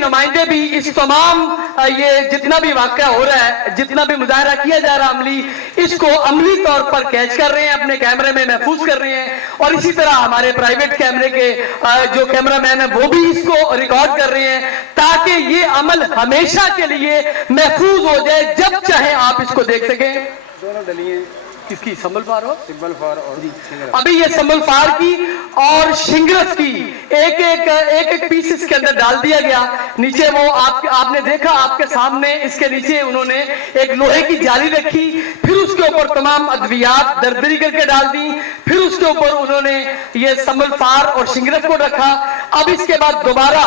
नुमाइंदे भी इस तमाम ये जितना भी वाक़या हो रहा है, जितना भी मुजाहरा किया जा रहा है अमली, इसको अमली तौर पर कैच कर रहे हैं, अपने कैमरे में महफूज कर रहे हैं। और इसी तरह हमारे प्राइवेट कैमरे के जो कैमरामैन है वो भी इसको रिकॉर्ड कर रहे हैं, ताकि ये अमल हमेशा के लिए महफूज हो जाए, जब चाहे आप इसको देख सकें। दोनों डलिए किसकी? संबल फार और सिंबल फार और अभी ये संबल फार की और शिंगरस की एक पीस इसके अंदर डाल दिया गया। नीचे वो आपने देखा, आपके सामने इसके नीचे उन्होंने एक लोहे की जाली रखी, फिर उसके ऊपर तमाम अद्वियात दरदरी करके डाल दी, फिर उसके ऊपर उन्होंने ये संबल फार और शिंगरस को रखा। अब इसके बाद दोबारा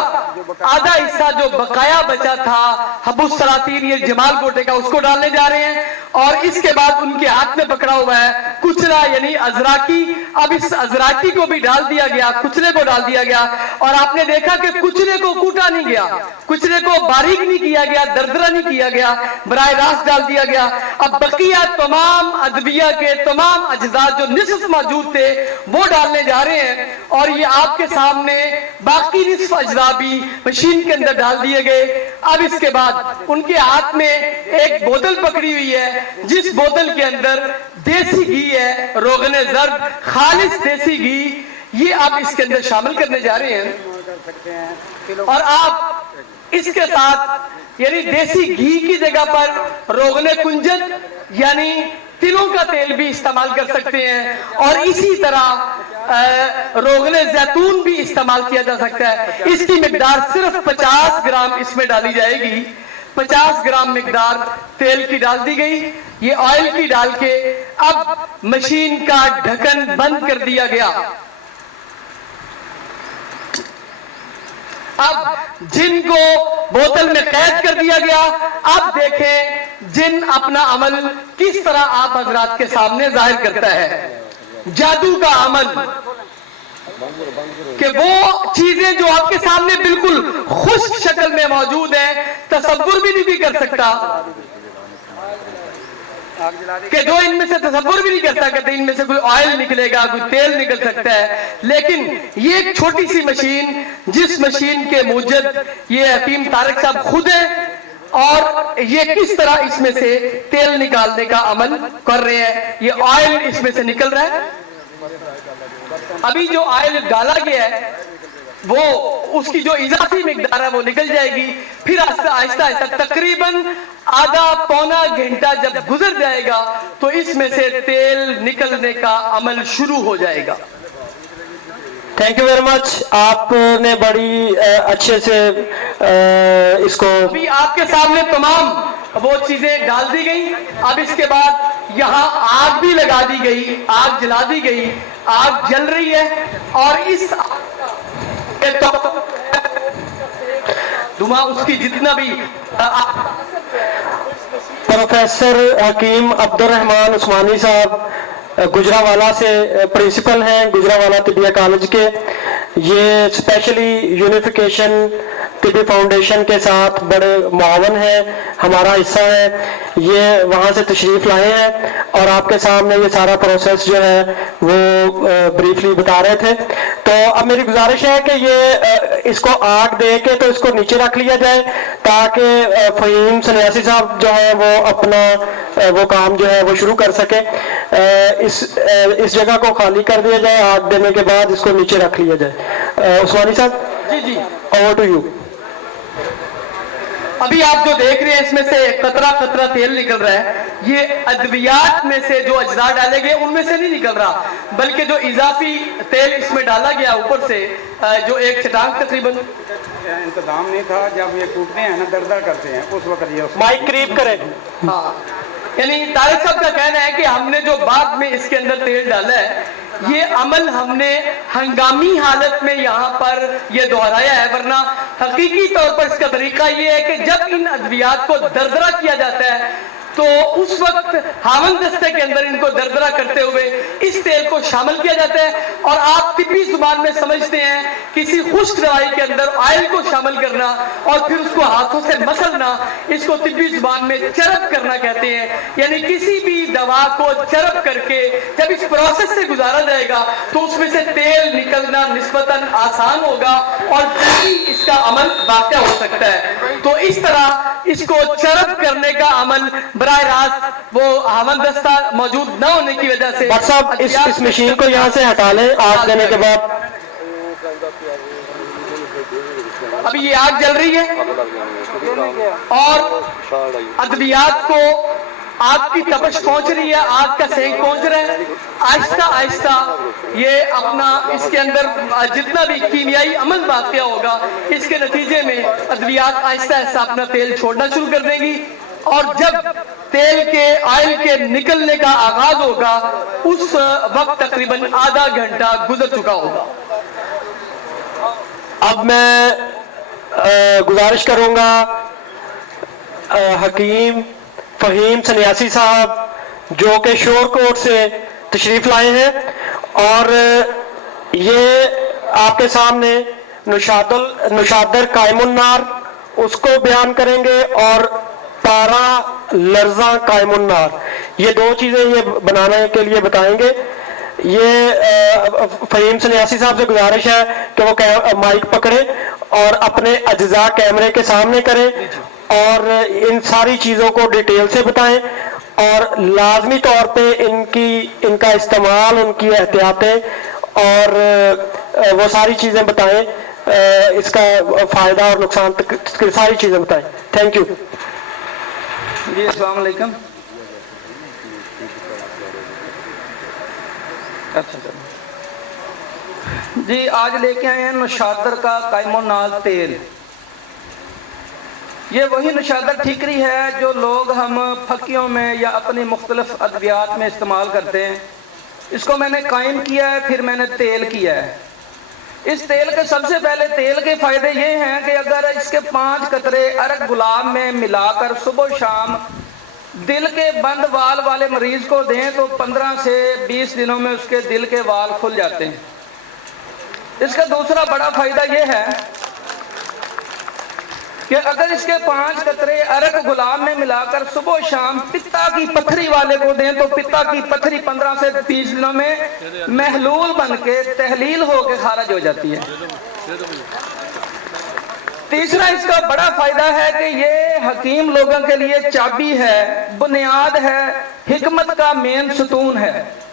आधा हिस्सा जो बकाया बचा था हबुस सलातीन ये जमाल कोटे का, उसको डालने जा रहे हैं। और इसके बाद उनके हाथ में पकड़ा हुआ है कुचला यानी अजराकी। अब इस अजराकी को भी डाल दिया गया, कुचले को डाल दिया गया। और आपने देखा कि कुचले को कूटा नहीं गया, कुचले को बारीक नहीं किया गया, दरदरा नहीं किया गया, बराह रास्त डाल दिया गया। अब बकिया तमाम अदविया के तमाम अज्जा जो निस्फ मौजूद थे वो डालने जा रहे हैं। और ये आपके सामने बाकी निस्फ अज्जा भी मशीन के अंदर डाल दिए गए। अब इसके बाद उनके हाथ में एक बोतल पकड़ी हुई है, जिस बोतल के अंदर देसी घी है, रोगने जर्द खालिस देसी घी, ये आप इसके अंदर शामिल करने जा रहे हैं। और आप इसके साथ यानी देसी घी की जगह पर रोगने कुंजन यानी तिलों का तेल भी इस्तेमाल कर सकते हैं। और इसी तरह रोगने जैतून भी इस्तेमाल किया जा सकता है। इसकी मिकदार सिर्फ 50 ग्राम इसमें डाली जाएगी। 50 ग्राम मिकदार तेल की डाल दी गई, ये ऑयल की डाल के अब मशीन का ढक्कन बंद कर दिया गया। अब जिन को बोतल में कैद कर दिया गया, अब देखें जिन अपना अमल किस तरह आप हजरात के सामने जाहिर करता है, जादू का अमल, कि वो चीजें जो आपके सामने बिल्कुल खुश्क शक्ल में मौजूद है, तसव्वुर भी नहीं कर सकता, कि जो इनमें से तसव्वुर भी नहीं कर सकता कि इनमें से कोई ऑयल निकलेगा, कोई तेल निकल सकता है। लेकिन ये एक छोटी सी मशीन, जिस मशीन के मूजद ये हकीम तारिक साहब खुद है, और ये किस तरह इसमें से तेल निकालने का अमल कर रहे हैं। ये ऑयल इसमें से निकल रहा है। अभी जो ऑयल डाला गया है वो उसकी जो इजाफी मिकदार है वो निकल जाएगी। फिर आहिस्ता आहिस्ता तकरीबन आधा पौना घंटा जब गुजर जाएगा तो इसमें से तेल निकलने का अमल शुरू हो जाएगा। थैंक यू वेरी मच, आपने बड़ी अच्छे से इसको अभी आपके सामने तमाम वो चीजें डाल दी गई। अब इसके बाद यहाँ आग भी लगा दी गई, आग जला दी गई, आग जल रही है। और इस धुआं उसकी जितना भी प्रोफेसर हकीम अब्दुल रहमान उस्मानी साहब गुजरावाला से प्रिंसिपल हैं, गुजरावाला तिबिया कॉलेज के। ये स्पेशली यूनिफिकेशन तिबी फाउंडेशन के साथ बड़े मुआवन हैं, हमारा हिस्सा है। ये वहाँ से तशरीफ लाए हैं और आपके सामने ये सारा प्रोसेस जो है वो ब्रीफली बता रहे थे। तो अब मेरी गुजारिश है कि ये इसको आग दे के तो इसको नीचे रख लिया जाए, ताकि फहीम सन्यासी साहब जो है वो अपना वो काम जो है वो शुरू कर सके। इस जगह को खाली कर दिया जाए, आग देने के बाद इसको नीचे रख लिया जाए। उस्मानी साहब जी जी, ओवर टू यू। अभी आप जो देख रहे हैं इसमें से कतरा कतरा तेल निकल रहा है। ये अद्वियात में से जो अज्जा डाले गए उनमें से नहीं निकल रहा, बल्कि जो इजाफी तेल इसमें डाला गया ऊपर से, जो एक चटांग तकरीबन इंतजाम नहीं था। जब ये टूटते हैं ना, दरदर करते हैं, उस वक्त ये माइक करीब करें। हाँ, यानी तारिक साहब का कहना है कि हमने जो बाद में इसके अंदर तेल डाला है, ये अमल हमने हंगामी हालत में यहाँ पर ये दोहराया है, वरना हकीकी तौर पर इसका तरीका ये है कि जब इन अद्वियात को दरदरा किया जाता है तो उस वक्त हावन दस्ते के अंदर इनको दरदरा करते हुए इस तेल को शामिल किया जाता है। और आप तिब्बी जुबान में समझते हैं किसी खुश्क दवाई के अंदर ऑयल को शामिल करना और फिर उसको हाथों से मसलना, इसको तिब्बी जुबान में चरब करना कहते हैं। यानी किसी भी दवा को चरब करके जब इस प्रोसेस से गुजारा जाएगा तो उसमें से तेल निकलना निस्बतन आसान होगा और जल्दी इसका अमल वाक़या हो सकता है। तो इस तरह इसको चरब करने का अमल बराह रास्त वो हावन दस्ता मौजूद न होने की वजह से डॉक्टर साहब इस मशीन को यहाँ से हटा लें आग देने के बाद। अभी ये आग जल रही है और अद्वियात को आग की तपश पहुंच रही है, आग का सेंक पहुंच रहा है। आहिस्ता आहिस्ता ये अपना इसके अंदर जितना भी कीमियाई अमल वाक़या होगा इसके नतीजे में अद्वियात आहिस्ता आहिस्ता अपना तेल छोड़ना शुरू कर देंगी और जब तेल के ऑयल के निकलने का आगाज होगा उस वक्त तकरीबन आधा घंटा गुजर चुका होगा। अब मैं गुजारिश करूंगा हकीम फहीम सन्यासी साहब जो कि शोरकोट से तशरीफ लाए हैं और ये आपके सामने नुशादर कायमुन्नार उसको बयान करेंगे और पारा लर्जा कायमुन्नार, ये दो चीजें ये बनाने के लिए बताएंगे। ये फहीम सन्यासी साहब से गुजारिश है कि वो माइक पकड़े और अपने अज्जा कैमरे के सामने करें और इन सारी चीज़ों को डिटेल से बताएं और लाजमी तौर पे इनका इस्तेमाल, उनकी एहतियातें और वो सारी चीज़ें बताएं, इसका फ़ायदा और नुकसान तक की सारी चीज़ें बताएं। थैंक यू जी। अस्सलाम वालेकुम। अच्छा जी, आज लेके आए हैं नुशादर का कायमुन्नार तेल। ये वही नुशादर ठीकरी है जो लोग हम फकियों में या अपनी मुख्तलिफ अद्वियात में इस्तेमाल करते हैं। इसको मैंने कायम किया है, फिर मैंने तेल किया है। इस तेल के सबसे पहले तेल के फ़ायदे ये हैं कि अगर इसके 5 कतरे अरक गुलाब में मिलाकर सुबह शाम दिल के बंद वाल वाले मरीज को दें तो 15 से 20 दिनों में उसके दिल के वाल खुल जाते हैं। इसका दूसरा बड़ा फ़ायदा ये है कि अगर इसके 5 कतरे अरक गुलाब में मिलाकर सुबह शाम पित्ता की पत्थरी वाले को दें तो पित्ता की पत्थरी 15 से 20 दिनों में महलूल बन के तहलील होकर खारिज हो जाती है। तीसरा इसका बड़ा फायदा है कि ये हकीम लोगों के लिए चाबी है, बुनियाद है, हिकमत का मेन सुतून है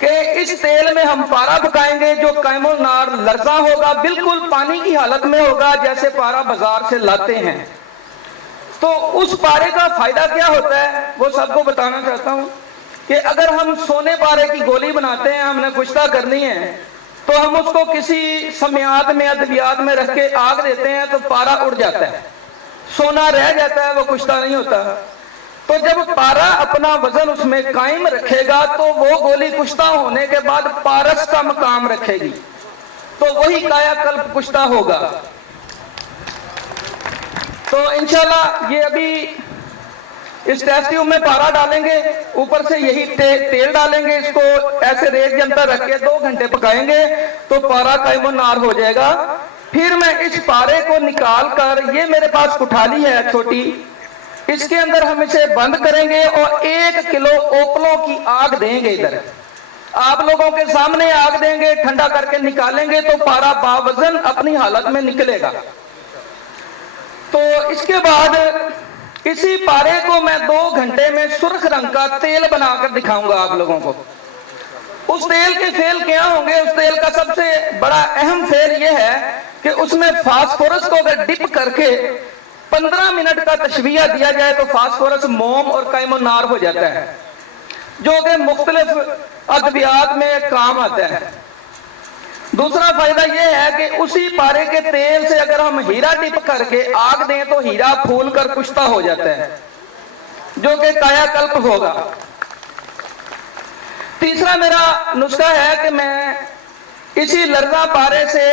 कि इस तेल में हम पारा पकाएंगे जो कायमुन्नार लर्जा होगा, बिल्कुल पानी की हालत में होगा जैसे पारा बाजार से लाते हैं। तो उस पारे का फायदा क्या होता है वो सबको बताना चाहता हूँ कि अगर हम सोने पारे की गोली बनाते हैं, हमने कुश्ता करनी है, तो हम उसको किसी समियात में अद्वियात में रख के आग देते हैं तो पारा उड़ जाता है, सोना रह जाता है, वो कुश्ता नहीं होता। तो जब पारा अपना वजन उसमें कायम रखेगा तो वो गोली कुश्ता होने के बाद पारस का मकाम रखेगी, तो वही कायाकल्प कुश्ता होगा। तो इंशाल्लाह ये अभी इस टेस्ट ट्यूब में पारा डालेंगे, ऊपर से यही तेल डालेंगे, इसको ऐसे रेत के अंदर रख के 2 घंटे पकाएंगे तो पारा कायमुन्नार हो जाएगा। फिर मैं इस पारे को निकाल कर, ये मेरे पास कुठाली है छोटी, इसके अंदर हम इसे बंद करेंगे और 1 किलो ओपलों की आग देंगे। इधर आप लोगों के सामने आग देंगे, ठंडा करके निकालेंगे तो पारा बावजन अपनी हालत में निकलेगा। तो इसके बाद इसी पारे को मैं 2 घंटे में सुर्ख रंग का तेल बनाकर दिखाऊंगा आप लोगों को। उस तेल के फेल क्या होंगे? उस तेल का सबसे बड़ा अहम फेल यह है कि उसमें फास्फोरस को अगर डिप करके 15 मिनट का तशबिया दिया जाए तो फास्फोरस मोम और कायमुन्नार हो जाता है, जो कि मुख्तलिफ अद्वियात में काम आता है। दूसरा फायदा यह है कि उसी पारे के तेल से अगर हम हीरा डिप करके आग दें तो हीरा फूल कर कुश्ता हो जाता है, जो कि कायाकल्प होगा। तीसरा मेरा नुस्खा है कि मैं इसी लर्जा पारे से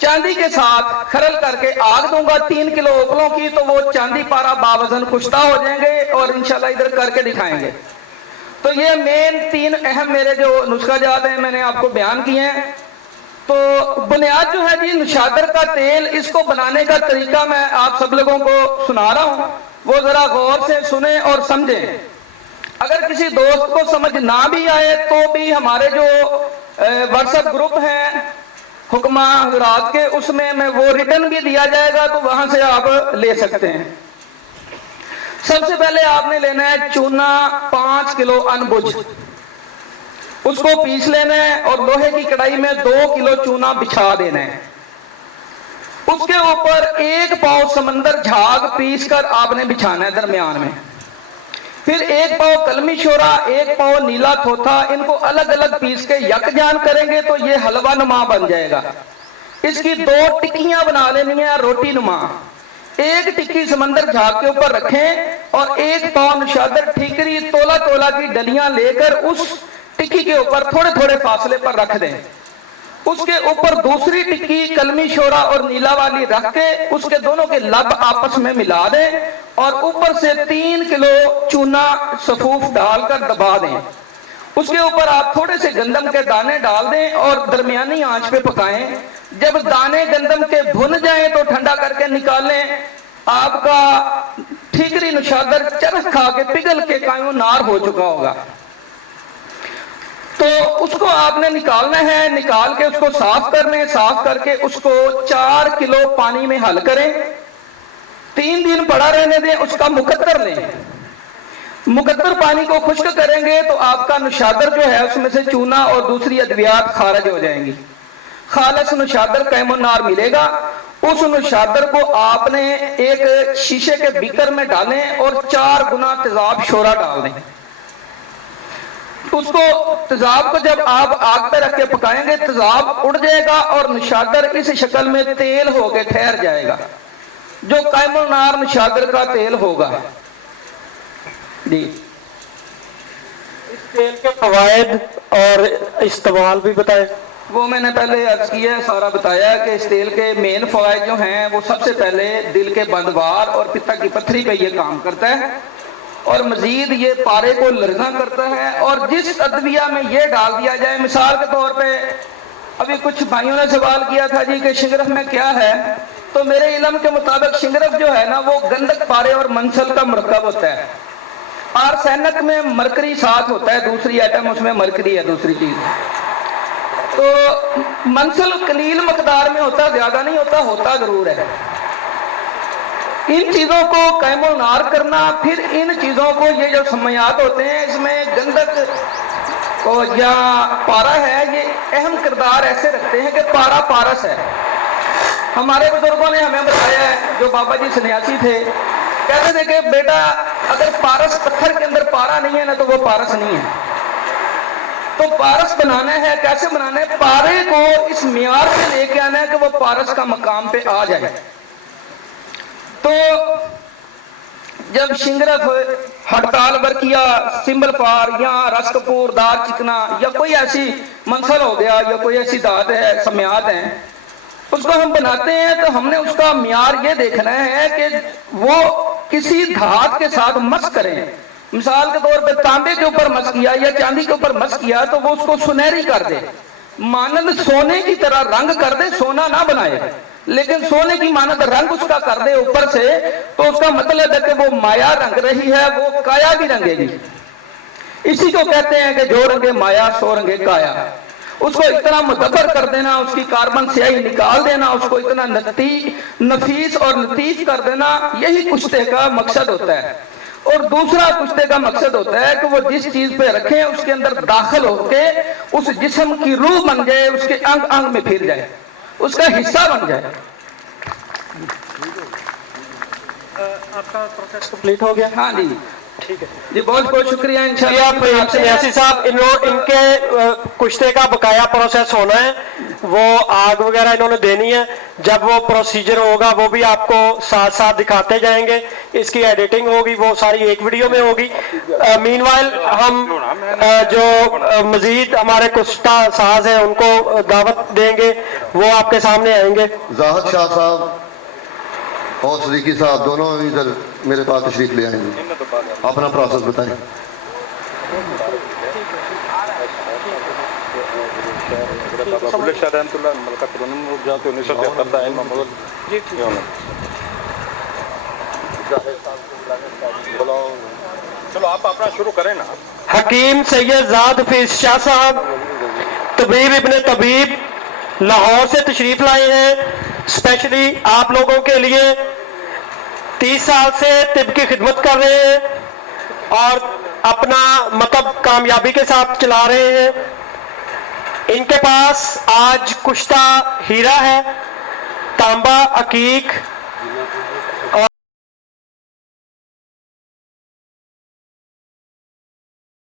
चांदी के साथ खरल करके आग दूंगा 3 किलो उपलों की, तो वो चांदी पारा बावजन कुश्ता हो जाएंगे और इंशाल्लाह इधर करके दिखाएंगे। तो ये मेन 3 अहम मेरे जो नुस्खा जात हैं मैंने आपको बयान किए हैं। तो बुनियाद जो है जी नशादर का तेल, इसको बनाने का तरीका मैं आप सब लोगों को सुना रहा हूँ, वो जरा गौर से सुने और समझें। अगर किसी दोस्त को समझ ना भी आए तो भी हमारे जो व्हाट्सएप ग्रुप हैं हुक्मा हजरात के, उसमें मैं वो रिटर्न भी दिया जाएगा, तो वहां से आप ले सकते हैं। सबसे पहले आपने लेना है चूना 5 किलो अनबुझ, उसको पीस लेना है और लोहे की कढ़ाई में 2 किलो चूना बिछा देना है। उसके ऊपर 1 पाव समंदर झाग पीस कर आपने बिछाना है दरमियान में। फिर 1 पाव कलमी शोरा, 1 पाव नीला थोथा, इनको अलग अलग पीस के यकजान करेंगे तो ये हलवा नुमा बन जाएगा। इसकी 2 टिक्कियां बना लेनी है रोटी नुमा। 1 टिक्की समंदर झाग के ऊपर रखें और 1 पाव नशादर ठीकरी तोला तोला की डलियां लेकर उस टिक्की के ऊपर थोड़े थोड़े फासले पर रख दें। उसके ऊपर दूसरी टिक्की कलमी शोरा और नीला वाली रख के उसके दोनों के लब आपस में मिला दें और ऊपर से 3 किलो चूना सफूफ डालकर दबा दें। उसके ऊपर आप थोड़े से गंदम के दाने डाल दें और दरमियानी आंच पे पकाएं। जब दाने गंदम के भुन जाएं तो ठंडा करके निकालें। आपका ठीकरी नशादर चरख खा के पिघल के कायू नार हो चुका होगा, तो उसको आपने निकालना है। निकाल के उसको साफ करने, साफ करके उसको 4 किलो पानी में हल करें, 3 दिन पड़ा रहने दें। उसका मुकद्दर लें, मुकद्दर पानी को खुश्क करेंगे तो आपका नशादर जो है उसमें से चूना और दूसरी अद्वियात खारिज हो जाएंगी। खालिस नशादर कैमोनार मिलेगा। उस नशादर को आपने एक शीशे के बीकर में डालें और 4 गुना तेजाब शोरा डाल दें। उसको तेजाब को जब आप आग पे रख के पकाएंगे तेजाब उड़ जाएगा और नशादर इस शक्ल में तेल होके ठहर जाएगा, जो कैमोनार नशादर का तेल होगा जी। इस तेल के फवायद और इस्तेमाल भी बताएं। वो मैंने पहले अर्ज किया है, सारा बताया कि इस तेल के मेन फवायद जो हैं वो सबसे पहले दिल के बंदवार और पित्ता की पत्थरी पे ये काम करता है और मजीद ये पारे को लरजा करता है। और जिस अदविया में ये डाल दिया जाए, मिसाल के तौर पे अभी कुछ भाइयों ने सवाल किया था जी कि शिंगरफ में क्या है, तो मेरे इल्म के मुताबिक शिंगरफ जो है ना वो गंधक पारे और मंसल का मरकब होता है। आर्सेनिक में मरकरी साथ होता है, दूसरी आइटम उसमें मरकरी है दूसरी चीज। तो मंसल कलील मकदार में होता, ज्यादा नहीं होता, होता जरूर है। इन चीजों को कैमोनार करना, फिर इन चीजों को ये जो समयात होते हैं इसमें गंधक और या पारा है, ये अहम किरदार ऐसे रखते हैं कि पारा पारस है। हमारे बुजुर्गों ने हमें बताया है, जो बाबा जी सन्यासी थे, कहते थे कि बेटा अगर पारस पत्थर के अंदर पारा नहीं है ना तो वो पारस नहीं है। तो पारस बनाना है, कैसे बनाना है? पारे को इस मियार पे लेके आना है कि वो पारस का मकाम पे आ जाए। तो जब शिंगरफ, हड़ताल बरकिया, सिंबल पार या रस कपूर, दार चिकना या कोई ऐसी मंसल हो गया या कोई ऐसी दात है, समयात है, उसको हम बनाते हैं तो हमने उसका मियार ये देखना है कि वो किसी धात के साथ मस करें। मिसाल के तौर पे तांबे के ऊपर मस किया या चांदी के ऊपर मस किया तो वो उसको सुनहरी कर दे, मानंद सोने की तरह रंग कर दे, सोना ना बनाए लेकिन सोने की मानंद रंग उसका कर दे ऊपर से, तो उसका मतलब है कि वो माया रंग रही है, वो काया भी रंगेगी। इसी को कहते हैं कि जो रंगे माया सो रंगे काया। उसको इतना मुदब्बर कर देना, उसकी कार्बन स्याही निकाल देना, उसको इतना नफीस और लतीफ कर देना, यही कुश्ते का मकसद होता है। और दूसरा कुश्ते का मकसद होता है कि वो जिस चीज पे रखे उसके अंदर दाखिल होके उस जिस्म की रूह बन जाए, उसके अंग अंग में फिर जाए, उसका हिस्सा बन जाए। आपका प्रोसेस कंप्लीट हो गया? हाँ जी, ठीक है जी, बहुत बहुत शुक्रिया। इंशाल्लाह यासी साहब, इनके कुश्ते का बकाया प्रोसेस होना है, वो आग वगैरह इन्होंने देनी है। जब वो प्रोसीजर होगा वो भी आपको साथ साथ दिखाते जाएंगे। इसकी एडिटिंग होगी, वो सारी एक वीडियो में होगी। मीनवाइल हम जो मजीद हमारे कुश्ता साज हैं उनको दावत देंगे, वो आपके सामने आएंगे। जाहिद शाह साहब और सदीकी साहब दोनों इधर मेरे पास तशरीफ ले आएंगे, अपना प्रोसेस बताएं। चलो आप अपना शुरू करें ना। हकीम सैयद ज़ाद हफीज शाह साहब तबीब इब्ने तबीब लाहौर से तशरीफ लाए हैं, स्पेशली आप लोगों के लिए। 30 साल से तिब की खिदमत कर रहे हैं और अपना मतलब कामयाबी के साथ चला रहे हैं। इनके पास आज कुश्ता हीरा है, तांबा, अकीक,